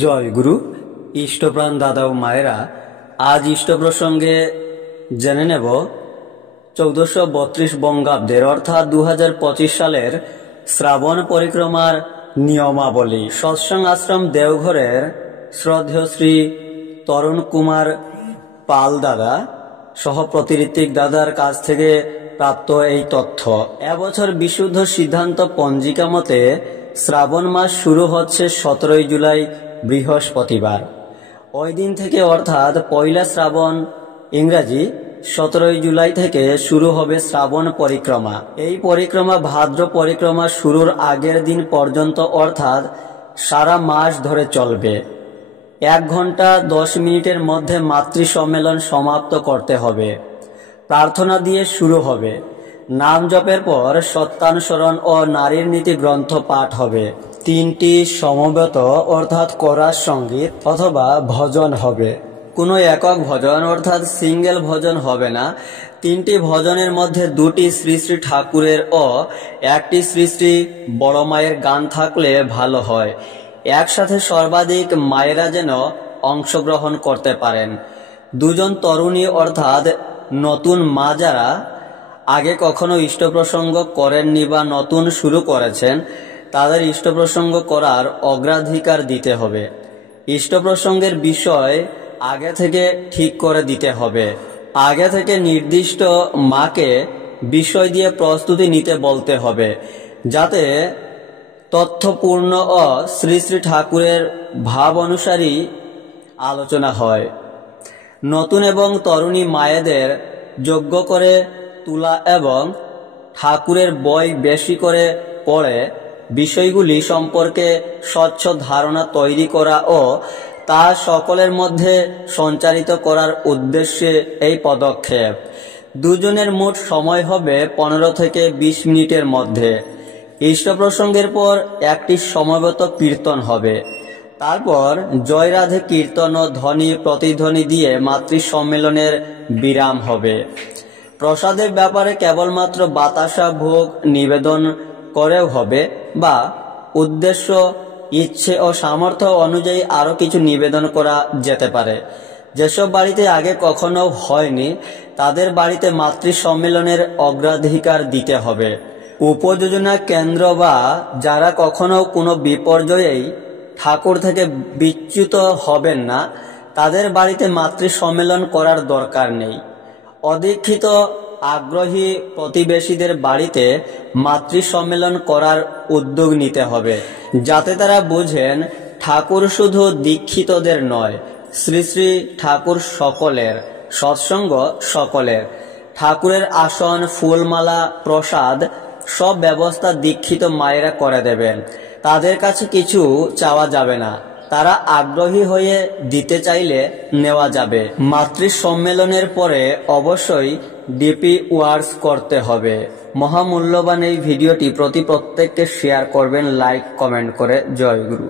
জয় গুরু। ইষ্টপ্রাণ দাদা ও মায়েরা, আজ ইষ্ট প্রসঙ্গে জেনে নেব 1432 বঙ্গাব্দের অর্থাৎ 2025 সালের শ্রাবণ পরিক্রমার নিয়মাবলী। সৎসঙ্গ আশ্রম দেওঘরের শ্রদ্ধেয় শ্রী তরুণ কুমার পাল দাদা সহ প্রতিঋত্বিক দাদার কাছ থেকে প্রাপ্ত এই তথ্য। এবছর বিশুদ্ধ সিদ্ধান্ত পঞ্জিকা মতে শ্রাবণ মাস শুরু হচ্ছে 17 জুলাই বৃহস্পতিবার। ওই দিন থেকে অর্থাৎ পয়লা শ্রাবণ ইংরাজি 17 জুলাই থেকে শুরু হবে শ্রাবণ পরিক্রমা। এই পরিক্রমা ভাদ্র পরিক্রমা শুরুর আগের দিন পর্যন্ত অর্থাৎ সারা মাস ধরে চলবে। 1 ঘন্টা 10 মিনিটের মধ্যে মাতৃ সম্মেলন সমাপ্ত করতে হবে। প্রার্থনা দিয়ে শুরু হবে। নাম জপের পর সত্যানুসরণ ও নারীর নীতি গ্রন্থ পাঠ হবে। 3টি সমবেত অর্থাৎ কোরাস সঙ্গীত অথবা ভজন হবে। কোনো একক ভজন অর্থাৎ সিঙ্গেল ভজন হবে না। 3টি ভজনের মধ্যে 2টি শ্রী শ্রী ঠাকুরের ও 1টি শ্রী শ্রী বড় মায়ের গান থাকলে ভালো হয়। একসাথে সর্বাধিক মায়েরা যেন অংশগ্রহণ করতে পারেন। 2 জন তরুণী অর্থাৎ নতুন মা যারা আগে কখনো ইষ্ট প্রসঙ্গ করেননি বা নতুন শুরু করেছেন, তাদের ইষ্ট প্রসঙ্গ করার অগ্রাধিকার দিতে হবে। ইষ্ট প্রসঙ্গের বিষয় আগে থেকে ঠিক করে দিতে হবে। আগে থেকে নির্দিষ্ট মাকে বিষয় দিয়ে প্রস্তুতি নিতে বলতে হবে, যাতে তথ্যপূর্ণ ও শ্রী শ্রী ঠাকুরের ভাব অনুসারী আলোচনা হয়। নতুন এবং তরুণী মায়েদের যোগ্য করে তোলা এবং ঠাকুরের বই বেশি করে পড়ে বিষয়গুলি সম্পর্কে স্বচ্ছ ধারণা তৈরি করা ও তা সকলের মধ্যে সঞ্চারিত করার উদ্দেশ্যে এই পদক্ষেপ। 2 জনের মোট সময় হবে 15 থেকে 20 মিনিটের মধ্যে। ইষ্ট প্রসঙ্গের পর একটি সমবেত কীর্তন হবে। তারপর জয় রাধে কীর্তন ও ধ্বনি প্রতিধ্বনি দিয়ে মাতৃ সম্মেলনের বিরাম হবে। প্রসাদের ব্যাপারে কেবলমাত্র বাতাসা ভোগ নিবেদন করেও হবে বা উদ্দেশ্য ইচ্ছে ও সামর্থ্য অনুযায়ী আরো কিছু নিবেদন করা যেতে পারে। যেসব বাড়িতে আগে কখনো হয়নি তাদের বাড়িতে মাতৃ সম্মেলনের অগ্রাধিকার দিতে হবে। উপযোজনা কেন্দ্র বা যারা কখনো কোনো বিপর্যয়েই ঠাকুর থেকে বিচ্যুত হবেন না, তাদের বাড়িতে মাতৃ সম্মেলন করার দরকার নেই। অদীক্ষিত আগ্রহী প্রতিবেশীদের বাড়িতে মাতৃ সম্মেলন করার উদ্যোগ নিতে হবে, যাতে তারা বুঝেন ঠাকুর শুধু দীক্ষিতদের নয়, শ্রী শ্রী ঠাকুর সকলের, সৎসঙ্গ সকলের। ঠাকুরের আসন, ফুলমালা, প্রসাদ সব ব্যবস্থা দীক্ষিত মায়েরা করে দেবেন। তাদের কাছে কিছু চাওয়া যাবে না, তারা আগ্রহী হয়ে দিতে চাইলে নেওয়া যাবে। মাতৃ সম্মেলনের পরে অবশ্যই ডিপি ওয়ার্স করতে হবে। মহামূল্যবান এই ভিডিওটি প্রত্যেককে শেয়ার করবেন লাইক কমেন্ট করে। জয় গুরু।